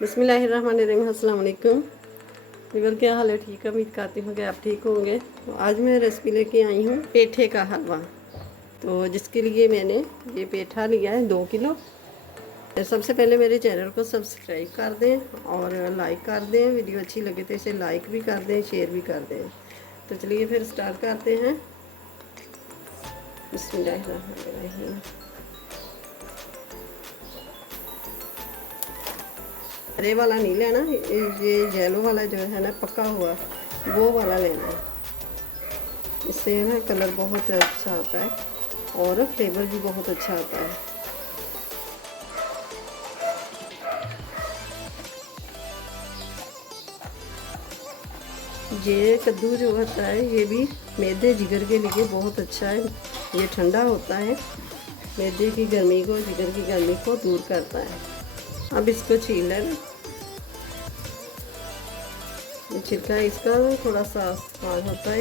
बिस्मिल्लाहिर्रहमानिर्रहीम। अस्सलाम वालेकुम। वीवर, क्या हाल है? ठीक है, उम्मीद करती हूँ कि आप ठीक होंगे। तो आज मैं रेसिपी लेके आई हूँ पेठे का हलवा। तो जिसके लिए मैंने ये पेठा लिया है 2 किलो। सबसे पहले मेरे चैनल को सब्सक्राइब कर दें और लाइक कर दें। वीडियो अच्छी लगे तो इसे लाइक भी कर दें, शेयर भी कर दें। तो चलिए फिर स्टार्ट करते हैं। बिस्मिल्लाहिर्रहमानिर्रहीम। हरे वाला नहीं लेना, ये येलो वाला जो है ना पका हुआ, वो वाला लेना है। इससे ना कलर बहुत अच्छा आता है और फ्लेवर भी बहुत अच्छा आता है। ये कद्दू जो होता है ये भी मैदे जिगर के लिए बहुत अच्छा है। ये ठंडा होता है, मैदे की गर्मी को, जिगर की गर्मी को दूर करता है। अब इसको छील लेना। छिलका इसका थोड़ा सा हार्ड होता है।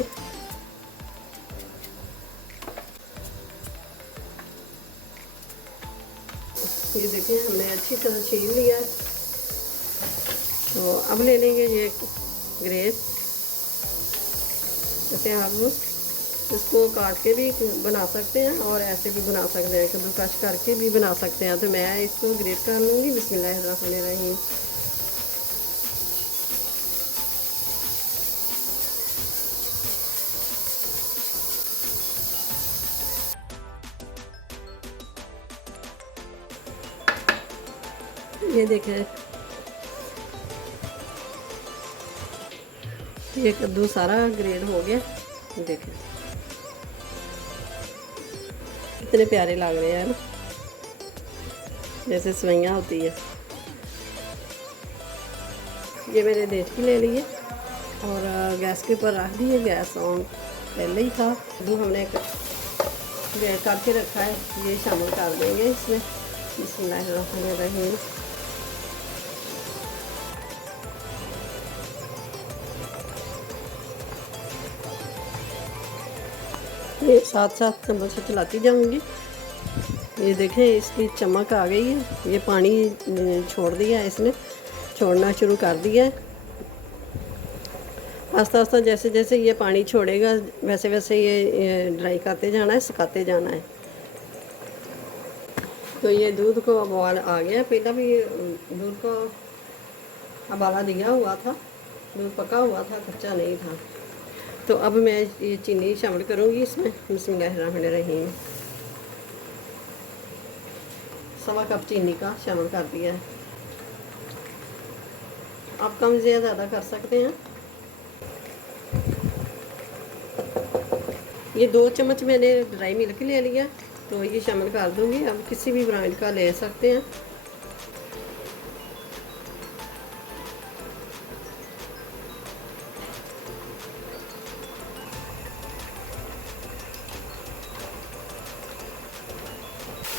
ये देखिए हमने अच्छी तरह छील लिया है। तो अब ले लेंगे ये ग्रेप्स। जैसे हम इसको काट के भी बना सकते हैं और ऐसे भी बना सकते हैं, कद्दूकस करके भी बना सकते हैं। तो मैं इसको ग्रेट कर लूँगी। बिस्मिल्लाहिर्रहमानिर्रहीम। ये देखें, ये कद्दू सारा ग्रेड हो गया। देखें कितने प्यारे लग रहे हैं ना, जैसे सेवइयाँ होती है। ये मैंने देख ले लिए और गैस के ऊपर रख दिए। गैस ऑन पहले ही था। कद्दू हमने ग्रेट करके रखा है, ये शामिल कर देंगे इसमें। बिस्मिल्लाहिर्रहमानिर्रहीम। ये साथ साथ चम्मच से चलाती जाऊंगी। ये देखें इसकी चमक आ गई है। ये पानी छोड़ दिया है, इसने छोड़ना शुरू कर दिया है। आस्ता आस्ता जैसे जैसे ये पानी छोड़ेगा वैसे वैसे ये ड्राई करते जाना है, सुखाते जाना है। तो ये दूध को उबाल आ गया। पहला भी दूध को उबाला दिया हुआ था, दूध पका हुआ था, कच्चा नहीं था। तो अब मैं ये चीनी शामिल करूँगी इसमें। बिस्मिल्लाहिर्रहमानिर्रहीम। 1.25 कप चीनी का शामिल कर दिया है। आप कम ज़्यादा कर सकते हैं। ये 2 चम्मच मैंने ड्राई मिल्क ले लिया, तो ये शामिल कर दूँगी। अब किसी भी ब्रांड का ले सकते हैं।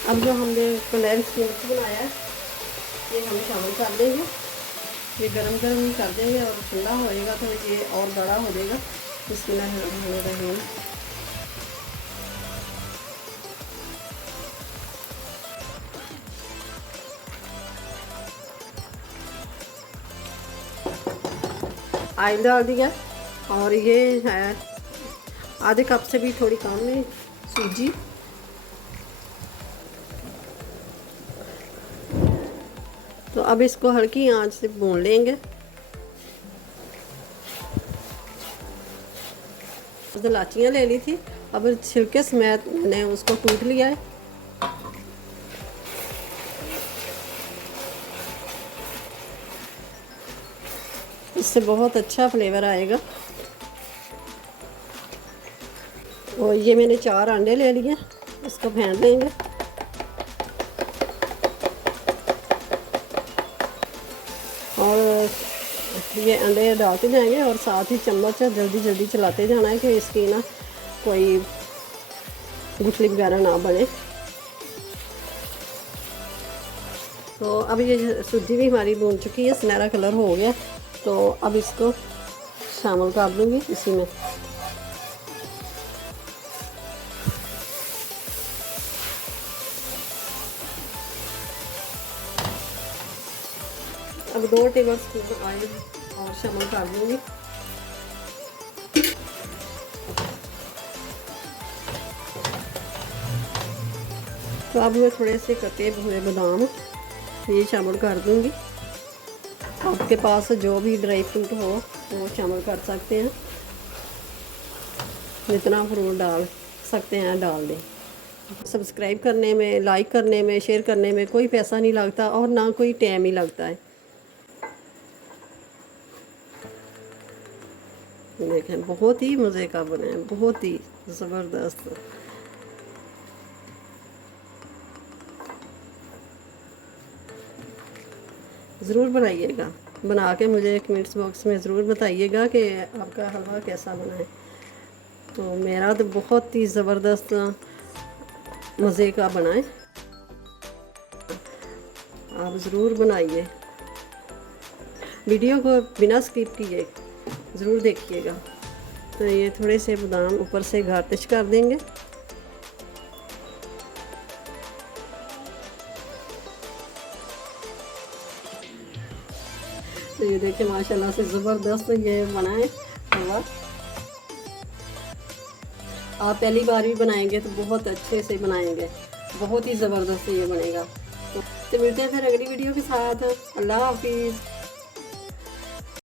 अब जो हमने कंडेंस मिल्क बनाया है ये हम शामिल कर देंगे। ये गरम गरम ही कर देंगे और ठंडा होएगा तो ये और बड़ा हो जाएगा। बिस्मिल्लाहिर्रहमानिर्रहीम। ऑयल डाल दिया और ये है आधे कप से भी थोड़ी कम में सूजी। तो अब इसको हल्की आंच से भून लेंगे। इलाचियाँ ले ली थी, अब छिलके समेत मैंने उसको कूट लिया है। इससे बहुत अच्छा फ्लेवर आएगा। और ये मैंने 4 अंडे ले लिए, इसको फेंट लेंगे। और ये अंडे डालते जाएंगे और साथ ही चम्मच जल्दी जल्दी चलाते जाना है कि इसकी ना कोई गुठली वगैरह ना बने। तो अब ये सूजी भी हमारी भून चुकी है, सुनहरा कलर हो गया। तो अब इसको शामिल कर दूँगी इसी में। अब 2 टेबल स्पून ऑयल और शामिल कर दूँगी। तो अब मैं थोड़े से कटे हुए बादाम ये शामिल कर दूँगी। आपके पास जो भी ड्राई फ्रूट हो वो शामिल कर सकते हैं, जितना फ्रूट डाल सकते हैं डाल दें। सब्सक्राइब करने में, लाइक करने में, शेयर करने में कोई पैसा नहीं लगता और ना कोई टाइम ही लगता है। देखें बहुत ही मज़े का बना है, बहुत ही ज़बरदस्त। ज़रूर बनाइएगा, बना के मुझे कमेंट्स बॉक्स में ज़रूर बताइएगा कि आपका हलवा कैसा बना है। तो मेरा तो बहुत ही ज़बरदस्त मज़े का बना है, आप ज़रूर बनाइए। वीडियो को बिना स्किप किए ज़रूर देखिएगा। तो ये थोड़े से बादाम ऊपर से गार्निश कर देंगे। तो ये देखिए माशाल्लाह से ज़बरदस्त ये बना है हलवा। आप पहली बार भी बनाएंगे तो बहुत अच्छे से बनाएंगे, बहुत ही ज़बरदस्त ये बनेगा। तो मिलते हैं फिर अगली वीडियो के साथ। अल्लाह हाफिज़।